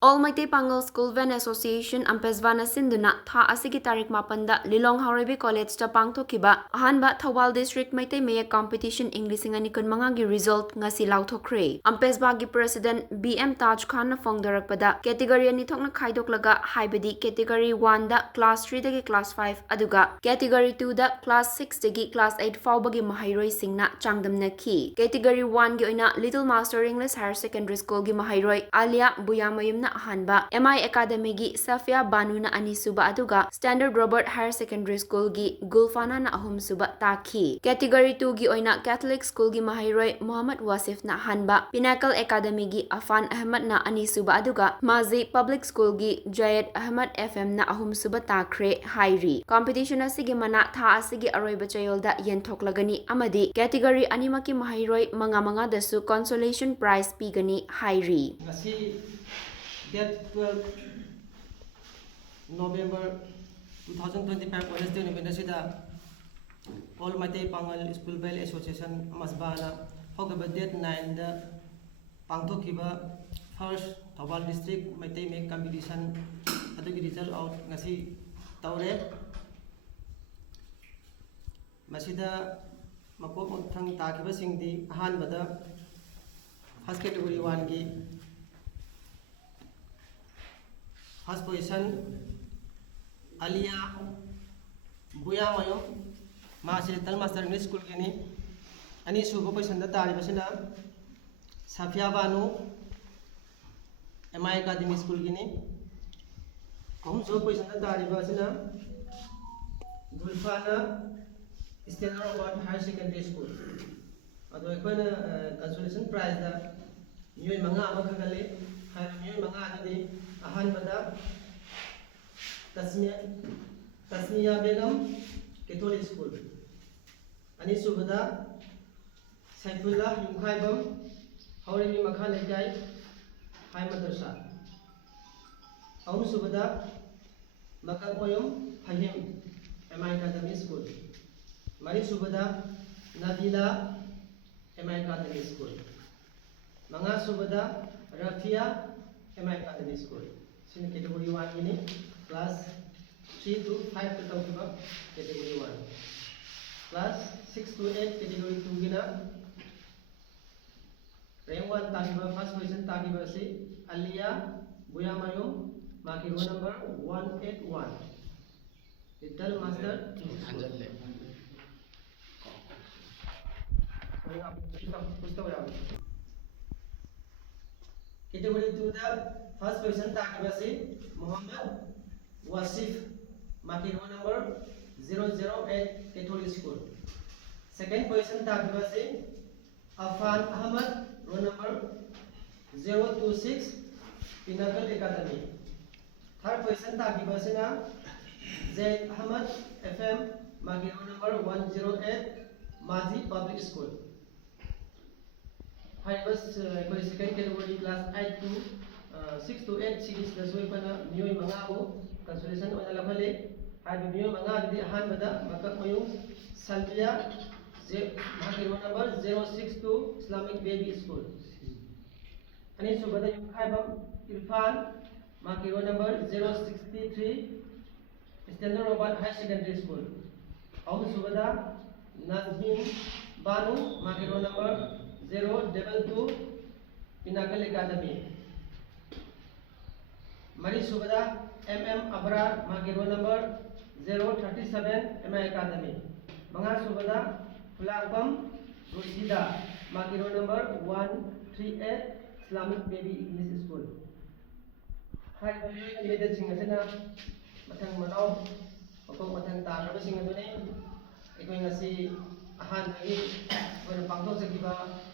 All Maitai Pangal School Van Association Ampesvana Sinduna Tha Asigi Tarik Mapanda Lilong Haurebi College ta pangthokiba Ahanba Thawal District Maitai Mayak Competition English Ingani Kunmanga gi result ngasi lauthokre Ampesba gi President BM Taj Khan na phongdarakpada category ani thokna khaidoklaga haibadi category 1 da class 3 dagi class 5 aduga category 2 da class 6 dagi class 8 faubagi mahairoi singna changdamna ki category 1 gi oina Little Master English Higher Secondary School gi mahairoi Alia Buyamayum Ahanba MI Academy gi Safia Banu na anisuba aduga Standard Robert Higher Secondary School gi Gulfana na ahum suba taki Category 2 gi oina Catholic School gi Mahairoi Muhammad Wasif na Hanba Pinnacle Academy gi Afan Ahmad na anisuba aduga Mazi Public School gi Jayed Ahmad FM na ahum suba takre hairi Competition asigi mana tha asigi aroiba chayolda yenthoklagani amadi category animaki Mahairoi manga dasu consolation prize pigani hairi Date 12 November 2025 Wednesday University All Maitai Pangal School Bell Association Masbana Hogaba date 9 the Pangthokiba first Thawal District Maitai Make Competition adugi result out ngasi tawre masida makop thang takiba singdi ahanbada first category 1 gi First position Alia Buyamayum Masi Little Master English School Gini Ani Subo position da tari basina Safia Banu MI Academy School Gini Hum Subo position da tari basina Gulfana Standard Robert Higher Secondary School Ado ekona consolation prize da Miyoi manga amakagale Miyoi manga adadi Ahanbada Tasmiya Begum Catholic School Ani Subada Saifullah Yumkhaibam Haurimi Makha Lekai Hai Madrasa Aum Subada Makakoyum Fahim MI Academy School Mari Subada Nabila MI Academy School Manga Subada Rafia MI Academy School. Sini category 1 ini class 3 to 5 ke tawkiba category 1. Class 6 to 8 category 2 gina rank 1 takiba first position takiba si Alia Buyamayum maki roll number 181. Little Master Category 2 the first position takibasi Muhammad Wasif maki roll number 008 Catholic School. Second position takibasi Afan Ahmad roll number 026 Pinnacle Academy. Third position takibasi na Zaid Ahmad FM maki roll number 108 Mazi Public School. Koi second category class 8 to 6 to 8 series da soi pana miyoi manga bo consolation ona lakhale hai miyoi manga di ahan bada maka koyung Salvia maki roll number 062 Islamic Baby School ani subada yukhaibam Irfan maki roll number 063 Standard Robert High Secondary School aum subada Nazmin Banu maki roll number 022 Pinnacle Academy. Mari Subada MM Abrar maki roll number 037 MI Academy. Manga Subada Fulakbam Rusida maki roll number 138 Islamic Baby English School. Hai bagi limited singasena matang manau atau matang tarab singadune ikoi ngasi ahan lagi berpangtok sekiba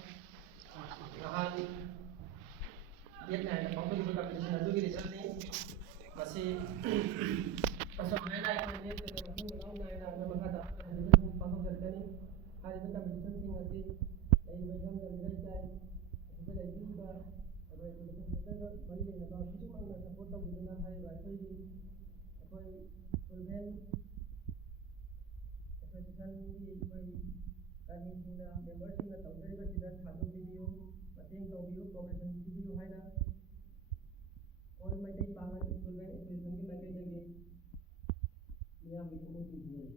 ahan Vietnam pangtok juga competition adu gini result ni masih pasal mana ikoi ni kita masih menau na nama kata ada pangtok terkini hari ini competition sing masih dari macam dari cai kita lagi juga ada competition kita balik ni apa kita mana support tahu guna hari hari ini ikoi fullman competition ni ikoi kami sehingga member sehingga tahu dari kita satu video penting tahu video progression video hai na ꯃꯤꯌꯥꯝꯒꯤ ꯊꯃꯣꯏ ꯄꯦꯟꯖꯔꯤ